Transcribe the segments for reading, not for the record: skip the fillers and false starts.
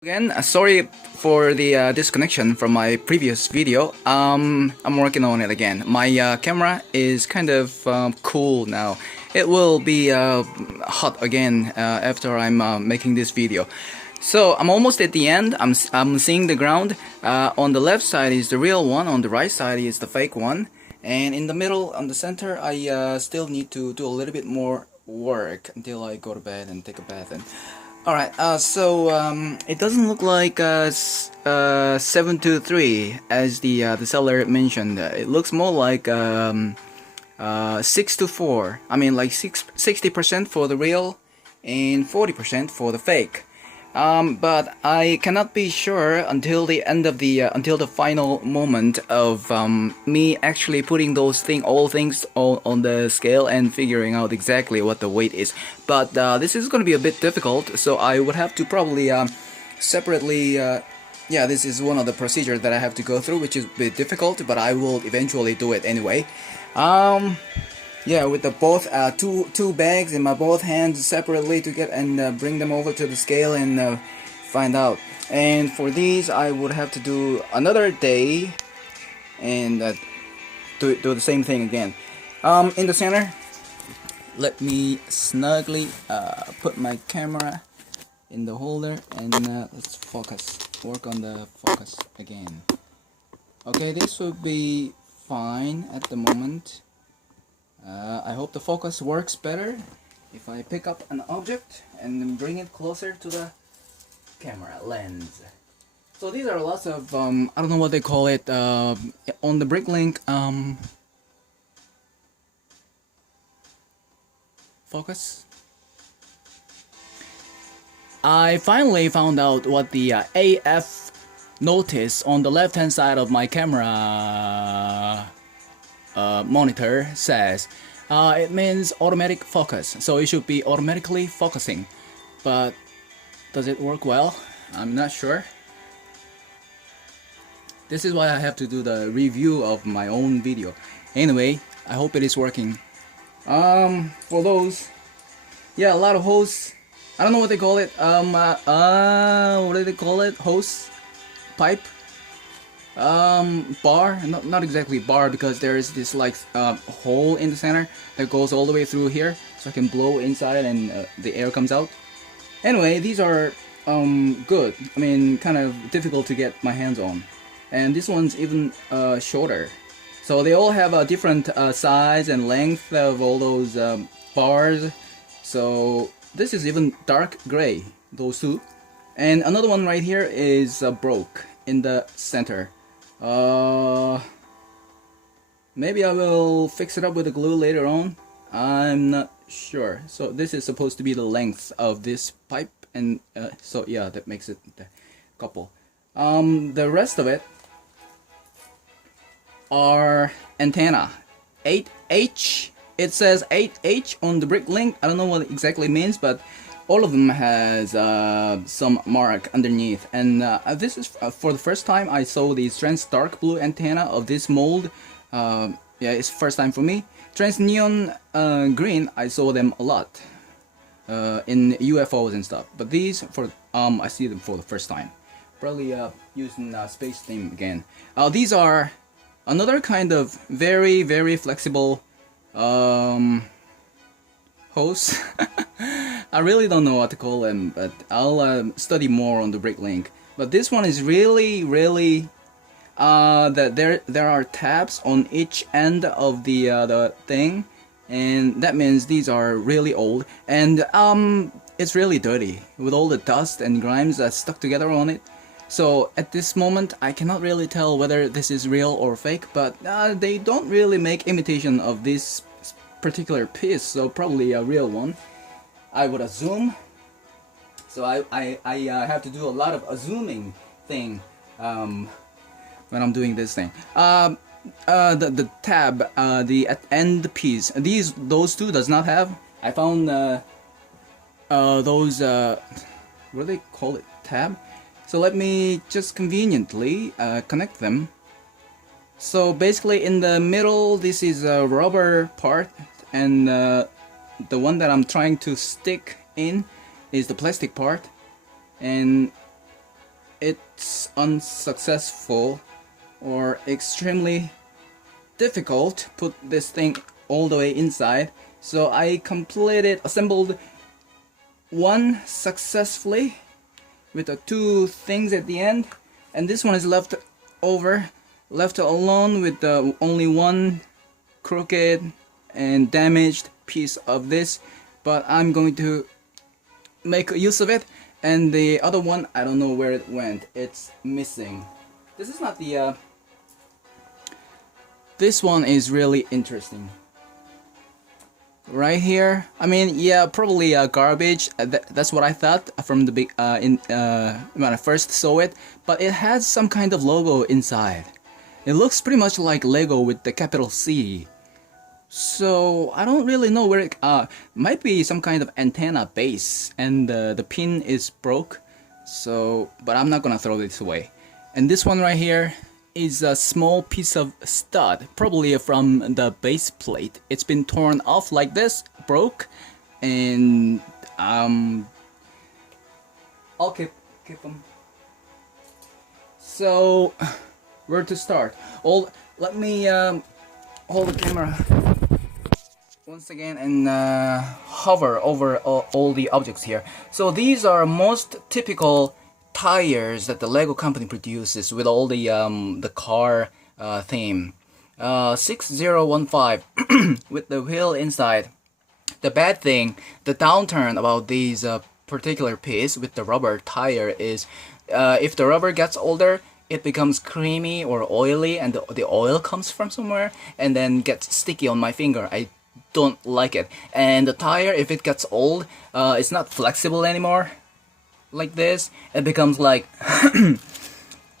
Again, sorry for the disconnection from my previous video. I'm working on it again. My camera is kind of cool now. It will be hot again after I'm making this video. So I'm almost at the end. I'm seeing the ground. On the left side is the real one. On the right side is the fake one. And in the middle, on the center, I still need to do a little bit more work until I go to bed and take a bath. And alright, it doesn't look like 723 as the seller mentioned. It looks more like 6 to 4. I mean, like 60% for the real and 40% for the fake. But I cannot be sure until the end of until the final moment of me actually putting all things on the scale and figuring out exactly what the weight is. But this is going to be a bit difficult, so I would have to probably separately. Yeah, this is one of the procedures that I have to go through, which is a bit difficult, but I will eventually do it anyway. Yeah, with the both two bags in my both hands separately to get and bring them over to the scale and find out. And for these, I would have to do another day and do the same thing again. In the center, let me snugly put my camera in the holder and let's focus. Work on the focus again. Okay, this will be fine at the moment. I hope the focus works better if I pick up an object and bring it closer to the camera lens. So these are lots of, I don't know what they call it, on the Bricklink, focus. I finally found out what the AF notice on the left hand side of my camera monitor says. It means automatic focus, so it should be automatically focusing. But does it work well? I'm not sure. This is why I have to do the review of my own video. Anyway, I hope it is working. For those, yeah, a lot of hose. I don't know what they call it. What do they call it? Hose, pipe. Bar, not exactly bar, because there is this like hole in the center that goes all the way through here, so I can blow inside and the air comes out. Anyway, these are good. I mean, kind of difficult to get my hands on, and this one's even shorter. So they all have a different size and length of all those bars. So this is even dark gray, those two, and another one right here is broke in the center. Maybe I will fix it up with the glue later on. I'm not sure. So this is supposed to be the length of this pipe, and so yeah, that makes it the couple. The rest of it are antenna. 8H. It says 8H on the Bricklink. I don't know what it exactly means, but all of them has some mark underneath, and this is for the first time I saw the trans dark blue antenna of this mold. Yeah, it's first time for me. Trans neon green, I saw them a lot in UFOs and stuff, but these I see them for the first time. Probably using space theme again. These are another kind of very flexible hose. I really don't know what to call them, but I'll study more on the Bricklink. But this one is really that there are tabs on each end of the thing, and that means these are really old, and it's really dirty with all the dust and grimes that stuck together on it. So at this moment I cannot really tell whether this is real or fake, but they don't really make imitation of this particular piece, so probably a real one, I would assume. So I have to do a lot of assuming thing when I'm doing this thing. The tab, the end piece, those two does not have. I found those what do they call it, tab. So let me just conveniently connect them. So basically in the middle, this is a rubber part, and the one that I'm trying to stick in is the plastic part, and it's unsuccessful or extremely difficult to put this thing all the way inside. So I assembled one successfully with the two things at the end, and this one is left alone with the only one crooked and damaged piece of this, but I'm going to make use of it. And the other one, I don't know where it went. It's missing. This is not the this one is really interesting right here. I mean, yeah, probably garbage. That's what I thought from the big when I first saw it, but it has some kind of logo inside. It looks pretty much like Lego with the capital C. So I don't really know where it might be some kind of antenna base, and the pin is broke. So, but I'm not gonna throw this away. And this one right here is a small piece of stud, probably from the base plate. It's been torn off like this, broke, and I'll keep them. So, where to start? Let me hold the camera once again and hover over all the objects here. So these are most typical tires that the Lego company produces with all the car theme. 6015 with the wheel inside. The bad thing, the downturn about these particular piece with the rubber tire is if the rubber gets older, it becomes creamy or oily, and the oil comes from somewhere and then gets sticky on my finger. I don't like it. And the tire, if it gets old, it's not flexible anymore like this. It becomes like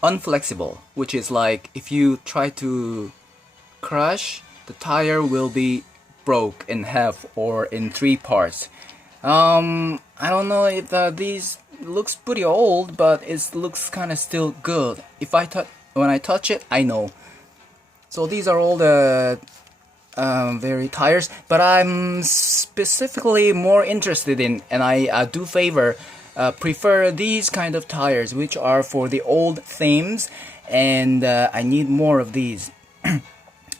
unflexible, which is like if you try to crush, the tire will be broke in half or in 3 parts. I don't know if these looks pretty old, but it looks kind of still good. When I touch it, I know. So these are all the very tires, but I'm specifically more interested in, and I do prefer these kind of tires, which are for the old themes, and I need more of these.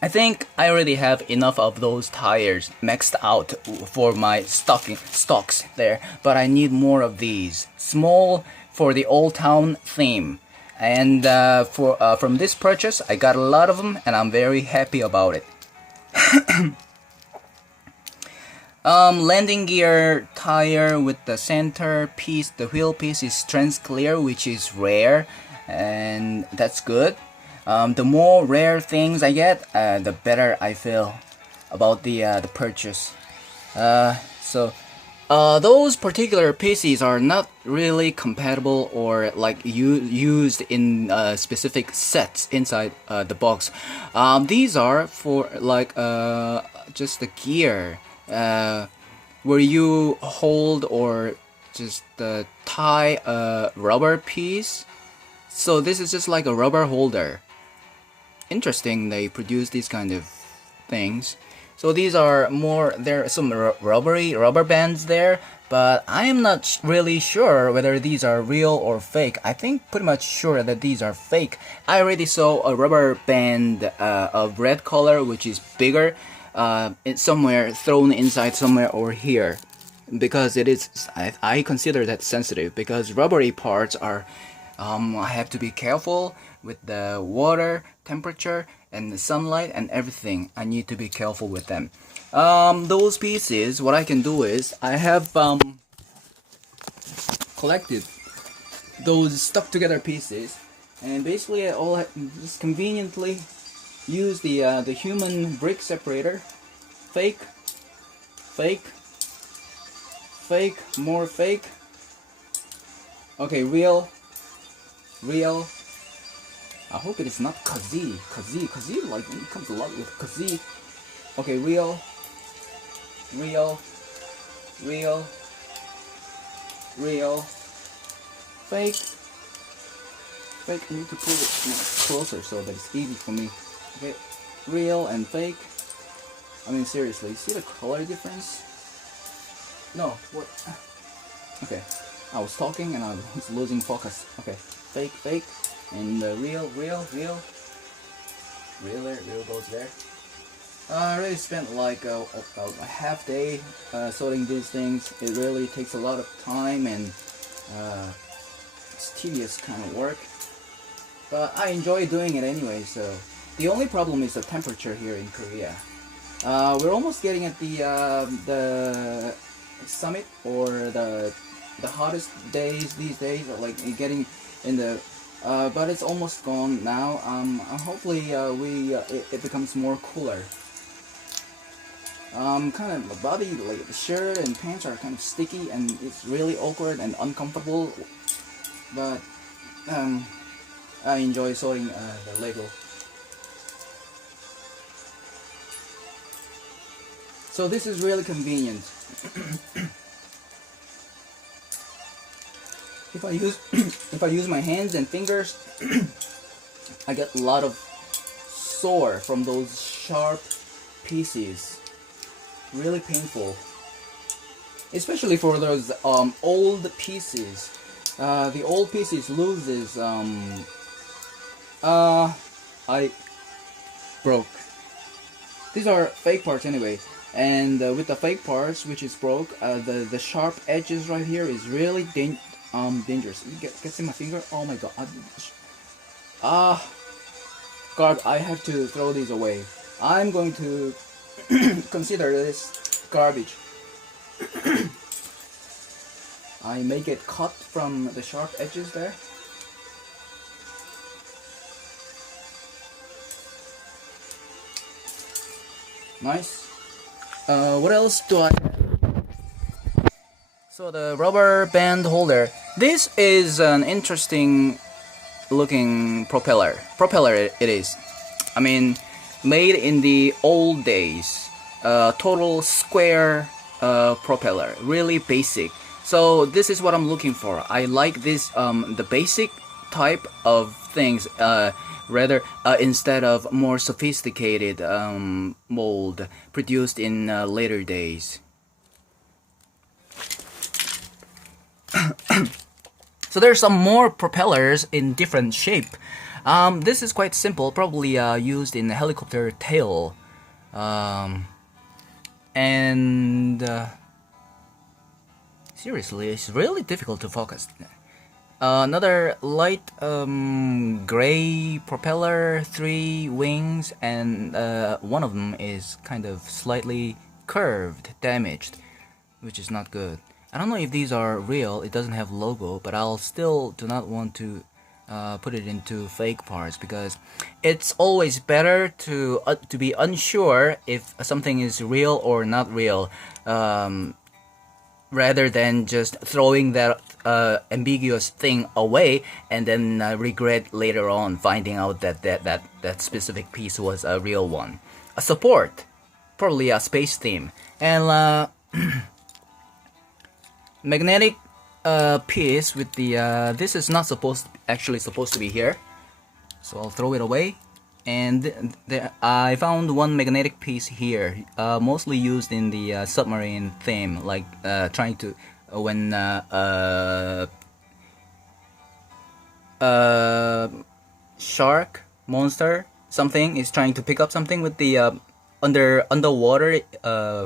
I think I already have enough of those tires maxed out for my stocks there, but I need more of these, small for the Old Town theme. And from this purchase, I got a lot of them, and I'm very happy about it. Landing gear tire with the center piece, the wheel piece is transclear, which is rare, and that's good. The more rare things I get, the better I feel about the purchase. Those particular pieces are not really compatible or like used in specific sets inside the box. These are for like just the gear where you hold or just tie a rubber piece. So this is just like a rubber holder. Interesting, they produce these kind of things. So these are more, there are some rubber bands there, but I am not really sure whether these are real or fake. I think pretty much sure that these are fake. I already saw a rubber band of red color, which is bigger. It's somewhere thrown inside somewhere over here, because it is, I consider that sensitive, because rubbery parts are, I have to be careful with the water temperature and the sunlight and everything. I need to be careful with them. Those pieces, what I can do is I have collected those stuck together pieces, and basically I just conveniently use the human brick separator. Fake, more fake. Okay, real. I hope it is not Kazi, like it comes a lot with Kazi. Okay, real, fake. I need to pull it closer so that it's easy for me. Okay, real and fake. I mean, seriously, see the color difference? No, what? Okay, I was talking and I was losing focus. Okay, fake, fake, and real, real, real, real there, real goes there. I really spent like about a half day sorting these things. It really takes a lot of time and it's tedious kind of work. But I enjoy doing it anyway, so the only problem is the temperature here in Korea. We're almost getting at the summit or the hottest days these days, like getting in the but it's almost gone now. Hopefully it becomes more cooler. Kind of my body, like the shirt and pants are kind of sticky and it's really awkward and uncomfortable. But I enjoy sorting the Lego. So this is really convenient. If I use if I use my hands and fingers, I get a lot of sore from those sharp pieces. Really painful, especially for those old pieces. The old pieces loses. I broke. These are fake parts anyway, and with the fake parts which is broke, the sharp edges right here is really dangerous. You get see my finger? Oh my god! God, I have to throw these away. I'm going to consider this garbage. I may get cut from the sharp edges there. Nice. What else do I have? So the rubber band holder. This is an interesting looking propeller. Propeller it is. I mean, made in the old days. Total square propeller. Really basic. So this is what I'm looking for. I like this the basic type of things rather instead of more sophisticated mold produced in later days. So there's some more propellers in different shape. This is quite simple, probably used in the helicopter tail. Seriously, it's really difficult to focus. Another light gray propeller, 3 wings, and one of them is kind of slightly curved, damaged, which is not good. I don't know if these are real. It doesn't have logo, but I'll still do not want to put it into fake parts because it's always better to be unsure if something is real or not real, rather than just throwing that ambiguous thing away and then regret later on finding out that specific piece was a real one. A support, probably a space theme, and magnetic piece with the this is not actually supposed to be here, so I'll throw it away. And I found one magnetic piece here, mostly used in the submarine theme, like trying to when shark monster something is trying to pick up something with the underwater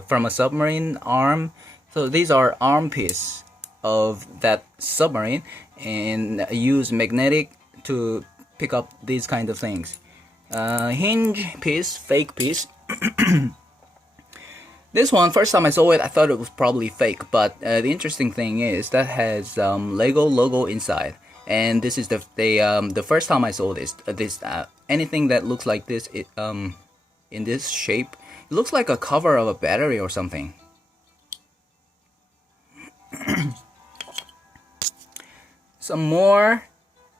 from a submarine arm. So these are arm piece of that submarine and use magnetic to pick up these kind of things. Hinge piece, fake piece. This one, first time I saw it, I thought it was probably fake, but the interesting thing is that has Lego logo inside, and this is the first time I saw this. Anything that looks like this, in this shape, it looks like a cover of a battery or something. Some more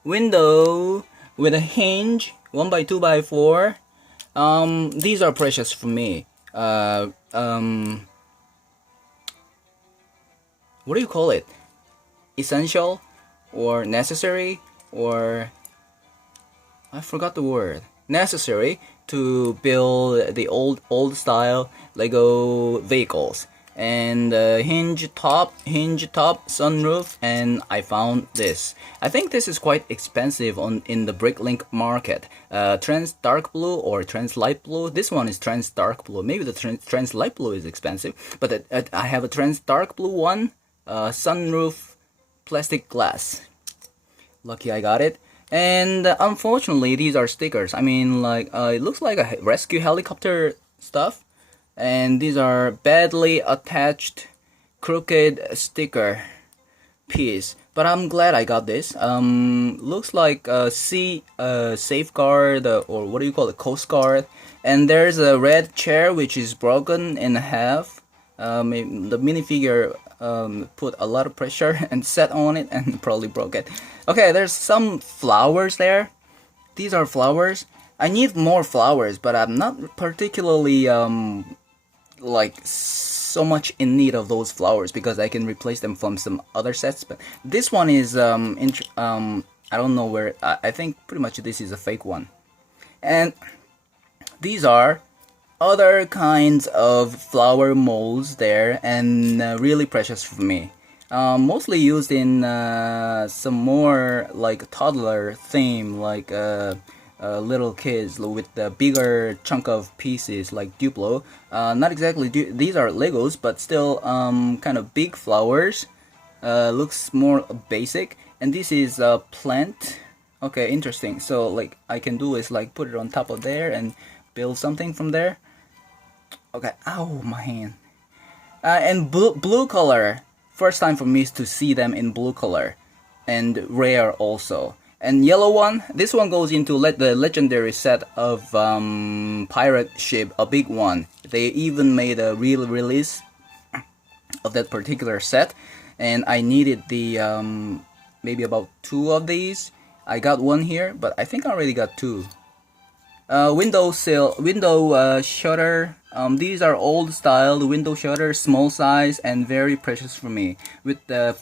window with a hinge, 1x2x4. These are precious for me. What do you call it? Essential or necessary, or I forgot the word. Necessary to build the old style Lego vehicles. and hinge top, sunroof, and I found this. I think this is quite expensive in the Bricklink market. Trans dark blue or trans light blue. This one is trans dark blue. Maybe the trans light blue is expensive, but I have a trans dark blue one, sunroof, plastic glass. Lucky I got it. And unfortunately, these are stickers. I mean, like it looks like a rescue helicopter stuff. And these are badly attached crooked sticker piece, but I'm glad I got this. Looks like a sea safeguard, or what do you call it, coast guard. And there's a red chair which is broken in half. The minifigure put a lot of pressure and set on it and probably broke it. Okay, there's some flowers there. These are flowers. I need more flowers, but I'm not particularly like so much in need of those flowers because I can replace them from some other sets. But this one is I don't know where. I think pretty much this is a fake one. And these are other kinds of flower molds there, and really precious for me. Mostly used in some more like toddler theme, like little kids with the bigger chunk of pieces like Duplo. Not exactly, these are Legos, but still kind of big flowers. Looks more basic. And this is a plant. Okay, interesting. So like I can do is like put it on top of there and build something from there. Okay, ow, my hand. And blue color. First time for me to see them in blue color. And rare also. And yellow one, this one goes into the legendary set of pirate ship, a big one. They even made a real release of that particular set, and I needed the maybe about 2 of these. I got one here, but I think I already got 2. Window shutter. These are old style window shutters, small size and very precious for me. With the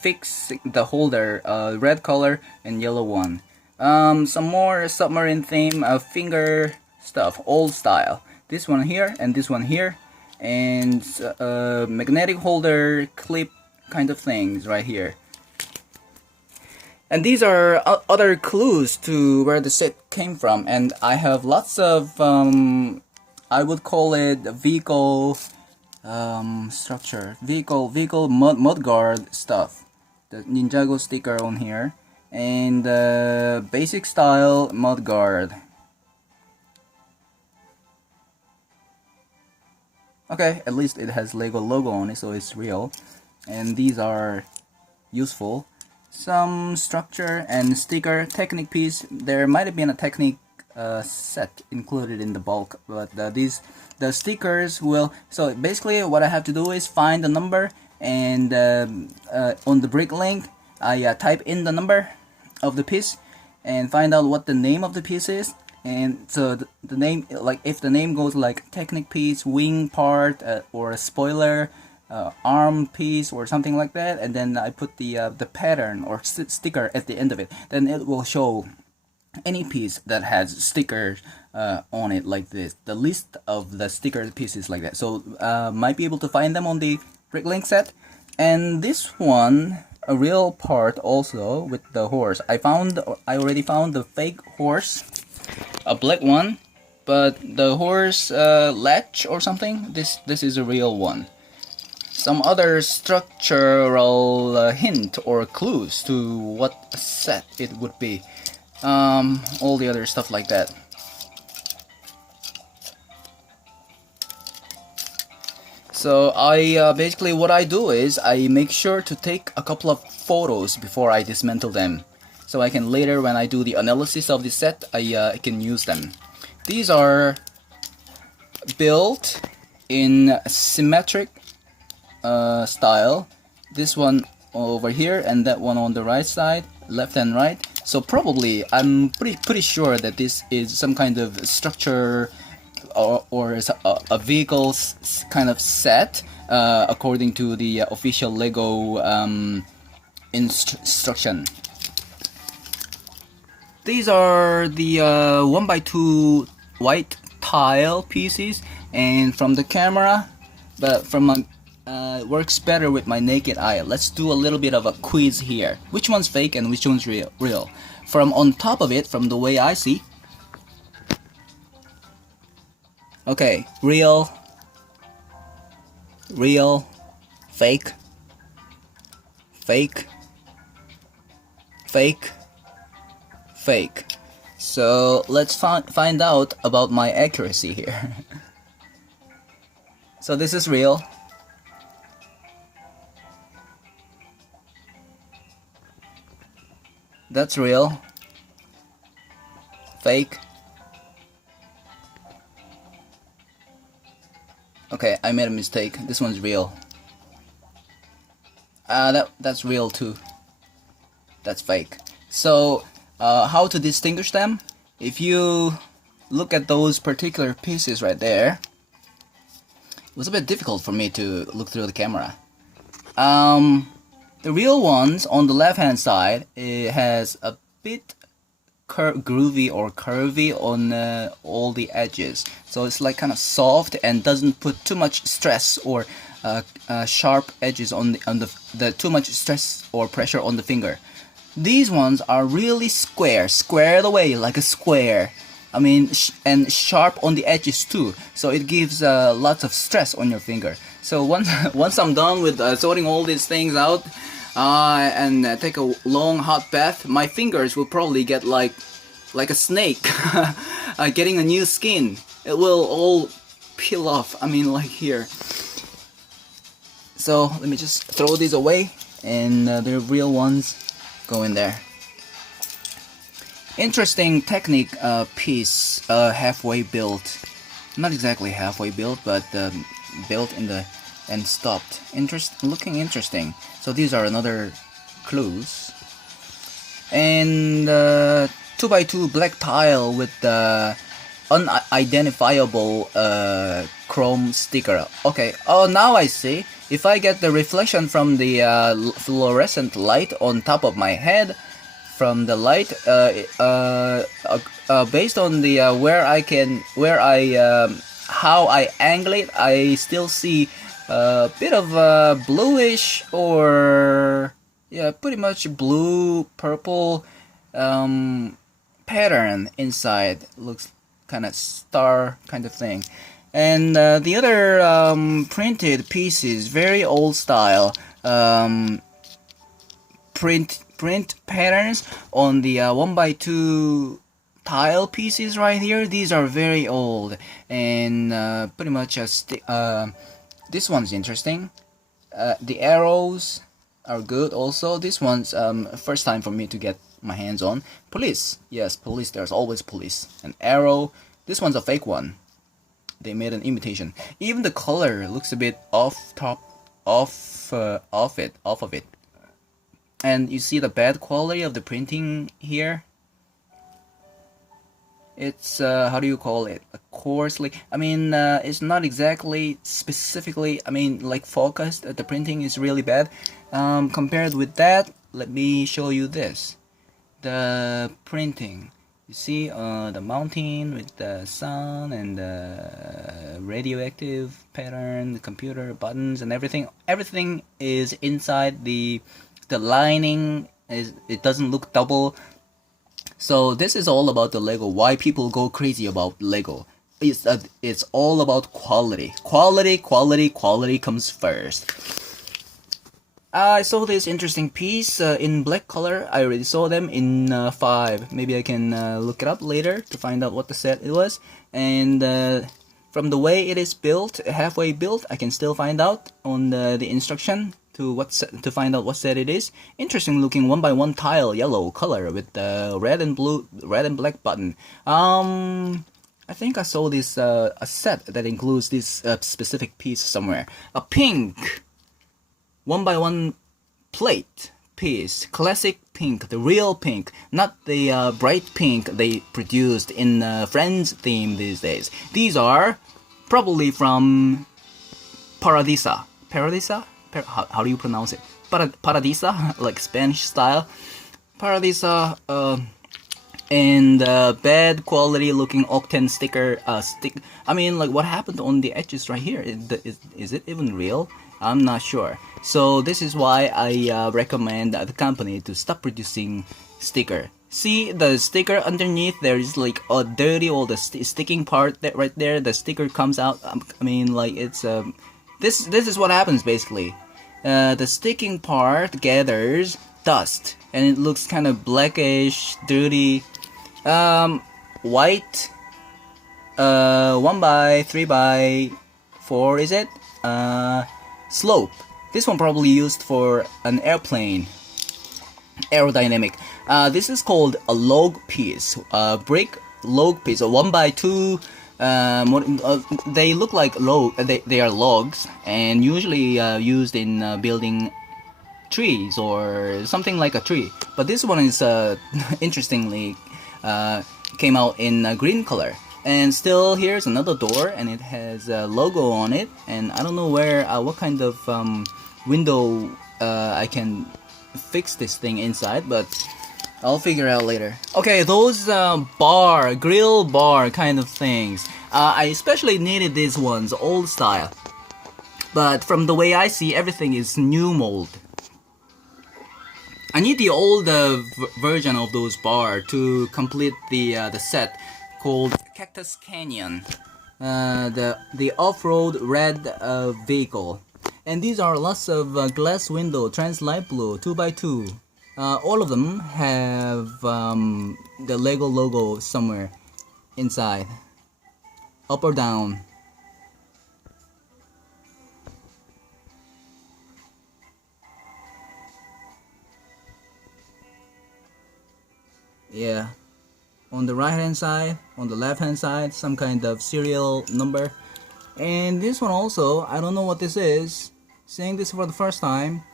the holder, red color and yellow one. Some more submarine theme, finger stuff, old style. This one here and this one here, and magnetic holder clip kind of things right here. And these are other clues to where the set came from. And I have lots of, I would call it vehicle structure, vehicle mudguard stuff. The Ninjago sticker on here. And basic style mudguard. Okay, at least it has Lego logo on it, so it's real. And these are useful. Some structure and sticker, Technic piece. There might have been a Technic set included in the bulk, but the stickers will. So basically, what I have to do is find the number, and on the Bricklink, I type in the number of the piece and find out what the name of the piece is. And so the name, like if the name goes like Technic piece, wing part, or a spoiler, arm piece or something like that, and then I put the pattern or sticker at the end of it, then it will show any piece that has stickers on it like this, the list of the sticker pieces like that. So might be able to find them on the Bricklink set. And this one, a real part also with the horse. I already found the fake horse, a black one, but the horse latch or something, this is a real one. Some other structural hint or clues to what set it would be. All the other stuff like that. So I basically what I do is I make sure to take a couple of photos before I dismantle them, so I can later, when I do the analysis of the set, I can use them. These are built in symmetric style. This one over here and that one on the right side, left and right. So probably I'm pretty sure that this is some kind of structure or a vehicle's kind of set, according to the official Lego instruction. These are the 1x2 white tile pieces, and from the camera, but from works better with my naked eye. Let's do a little bit of a quiz here. Which one's fake and which one's real? From on top of it, from the way I see. Okay, real, fake, fake, fake, fake. So let's find out about my accuracy here. So this is real. That's real. Fake. Okay, I made a mistake. This one's real. That's real too. That's fake. So, how to distinguish them? If you look at those particular pieces right there, it was a bit difficult for me to look through the camera. The real ones on the left hand side, it has a bit groovy or curvy on all the edges, so it's like kind of soft and doesn't put too much stress or sharp edges on the too much stress or pressure on the finger. These ones are really squared away like a square. I mean, and sharp on the edges too, so it gives lots of stress on your finger. So once I'm done with sorting all these things out and take a long hot bath, my fingers will probably get like a snake getting a new skin. It will all peel off. I mean, like here. So let me just throw these away, and the real ones go in there. Interesting technique piece, halfway built. Not exactly halfway built, but built in the and stopped. Looking interesting. So these are another clues. And 2x2 black tile with the unidentifiable chrome sticker. Okay. Oh, now I see. If I get the reflection from the fluorescent light on top of my head, from the light, based on the how I angle it, I still see a bit of bluish, or yeah, pretty much blue purple pattern inside. Looks kind of star kind of thing. And the other printed pieces, very old style print patterns on the 1x2 tile pieces right here. These are very old and pretty much this one's interesting. The arrows are good also. This one's first time for me to get my hands on. Police, yes, police. There's always police. An arrow. This one's a fake one. They made an imitation. Even the color looks a bit off of it. And you see the bad quality of the printing here. It's how do you call it? Coarsely. I mean, it's not exactly specifically. I mean, like focused. The printing is really bad. Compared with that, let me show you this. The printing. You see the mountain with the sun and the radioactive pattern, the computer buttons and everything. Everything is inside the lining. It doesn't look double. So this is all about the Lego. Why people go crazy about Lego? It's all about quality. Quality comes first. I saw this interesting piece in black color. I already saw them in 5. Maybe I can look it up later to find out what the set it was. And from the way it is built, halfway built, I can still find out on the instruction to find out what set it is. Interesting looking 1x1 tile, yellow color with the red and black button. I think I saw this a set that includes this specific piece somewhere. A pink 1x1 plate piece, classic pink, the real pink, not the bright pink they produced in Friends theme these days. These are probably from Paradisa. How do you pronounce it? Paradisa, like Spanish style. Paradisa, and bad quality looking Octane sticker. I mean, like what happened on the edges right here? Is it even real? I'm not sure. So this is why I recommend the company to stop producing sticker. See the sticker underneath, there is like a dirty or the sticking part that right there, the sticker comes out. I mean, like it's this is what happens basically. The sticking part gathers dust and it looks kind of blackish, dirty, white. 1 by 3 by 4 is it? Slope. This one probably used for an airplane. Aerodynamic. This is called a log piece. Brick log piece. A 1 by 2. They look like they are logs and usually used in building trees or something like a tree. But this one is interestingly came out in green color. And still, here's another door, and it has a logo on it. And I don't know where, what kind of window I can fix this thing inside, but I'll figure out later. Okay, those grill bar kind of things. I especially needed these ones, old style. But from the way I see, everything is new mold. I need the old version of those bar to complete the set called Cactus Canyon, the off-road red vehicle. And these are lots of glass window, trans light blue, 2x2. All of them have the Lego logo somewhere inside, up or down. Yeah. On the right hand side, on the left hand side, some kind of serial number. And this one also, I don't know what this is. Seeing this for the first time.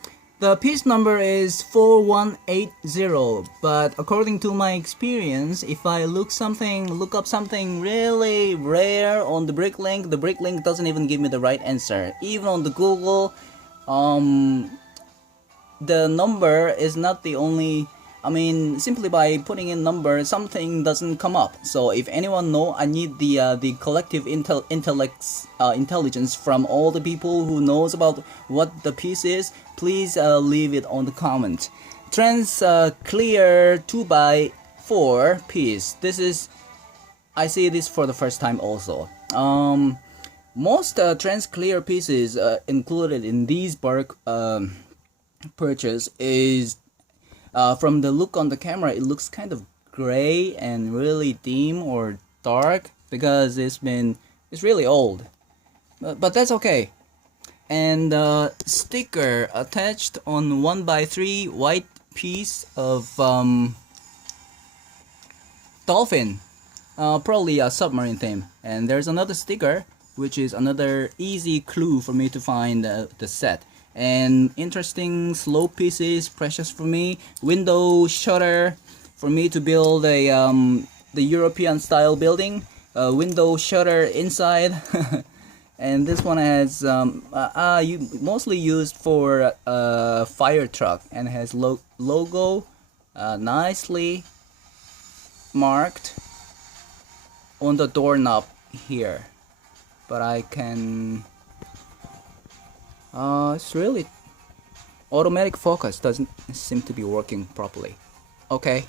The piece number is 4180, but according to my experience, if I look up something really rare on the Bricklink doesn't even give me the right answer. Even on the Google, the number is not the only. I mean, simply by putting in number, something doesn't come up. So if anyone know, I need the collective intelligence from all the people who knows about what the piece is. Please leave it on the comment. Trans clear 2x4 piece. This is, I see this for the first time also. Most trans clear pieces included in these bulk purchase is. From the look on the camera, it looks kind of gray and really dim or dark because it's really old, but that's okay. And sticker attached on 1x3 white piece of dolphin, probably a submarine theme. And there's another sticker, which is another easy clue for me to find the set. And interesting slope pieces, precious for me. Window shutter for me to build a the European style building. Window shutter inside, and this one has mostly used for fire truck and has logo nicely marked on the doorknob here. But I can. It's really automatic focus doesn't seem to be working properly. Okay.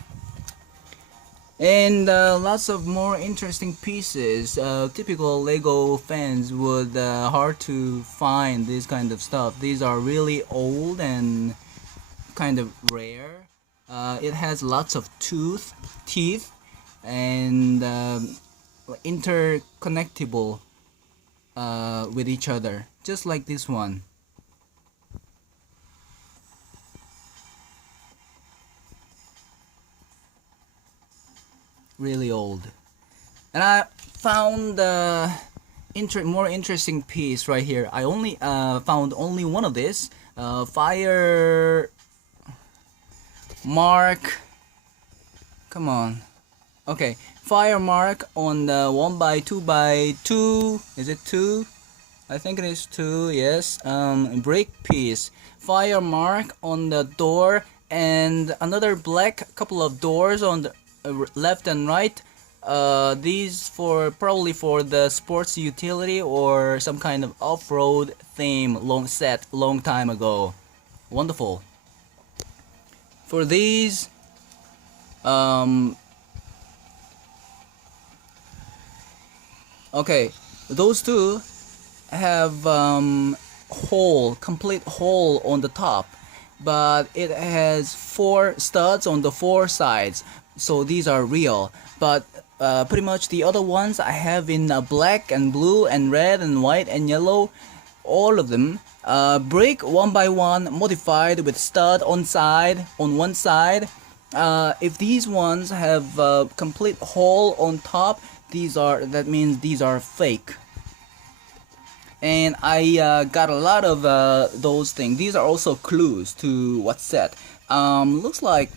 And lots of more interesting pieces. Typical Lego fans would hard to find this kind of stuff. These are really old and kind of rare. It has lots of teeth, and interconnectable with each other, just like this one. Really old. And I found more interesting piece right here. I only found only one of this fire mark. Come on. Okay, fire mark on the 1x2x2. Is it 2? I think it is 2. Yes. Brick piece. Fire mark on the door, and another black couple of doors on the left and right. These for probably for the sports utility or some kind of off-road theme long time ago. Wonderful. For these, okay, those two have complete hole on the top, but it has 4 studs on the 4 sides, so these are real. But pretty much the other ones I have in black and blue and red and white and yellow, all of them brick 1x1 modified with stud on one side. If these ones have complete hole on top, that means these are fake. And I got a lot of those things. These are also clues to what's set. Looks like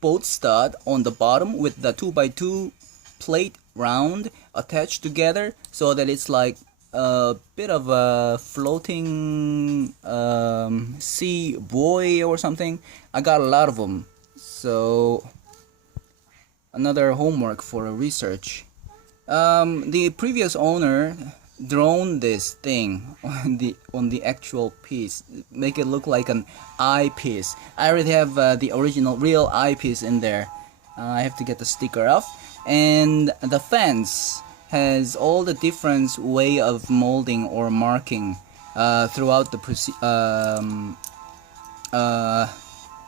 both stud on the bottom with the 2x2 plate round attached together, so that it's like a bit of a floating sea buoy or something. I got a lot of them, so another homework for a research. The previous owner drawn this thing on the actual piece, make it look like an eyepiece. I already have the original real eyepiece in there. I have to get the sticker off, and the fence has all the different way of molding or marking throughout the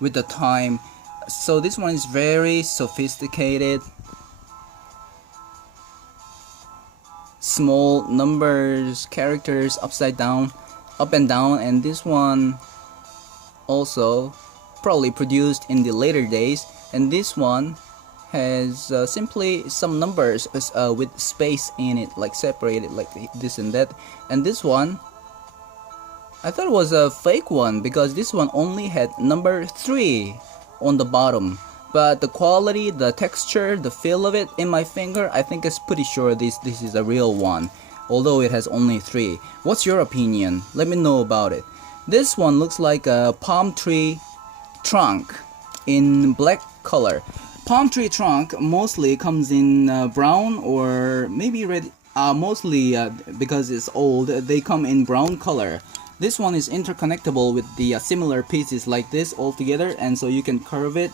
with the time. So this one is very sophisticated. Small numbers, characters upside down, up and down, and this one also probably produced in the later days, and this one has simply some numbers with space in it, like separated like this and that. And this one I thought it was a fake one, because this one only had number 3 on the bottom. But the quality, the texture, the feel of it in my finger, I think it's pretty sure this is a real one, although it has only 3. What's your opinion? Let me know about it. This one looks like a palm tree trunk in black color. Palm tree trunk mostly comes in brown or maybe red. Mostly because it's old, they come in brown color. This one is interconnectable with the similar pieces like this all together, and so you can curve it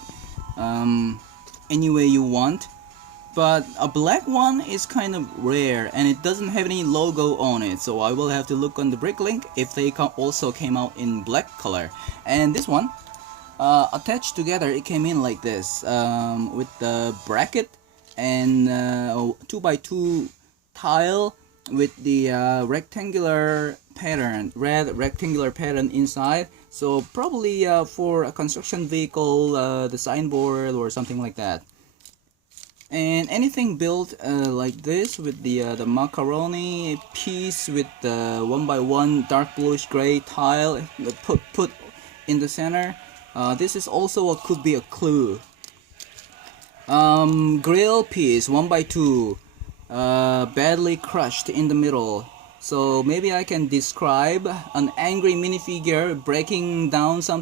any way you want. But a black one is kind of rare, and it doesn't have any logo on it, so I will have to look on the Bricklink if they also came out in black color. And this one, attached together, it came in like this, with the bracket and 2x2 tile with the rectangular pattern, red rectangular pattern inside. So probably for a construction vehicle, the signboard or something like that. And anything built like this with the macaroni piece with the 1x1 dark bluish gray tile put in the center. This is also could be a clue. Grill piece 1x2, badly crushed in the middle. So maybe I can describe an angry minifigure breaking down something.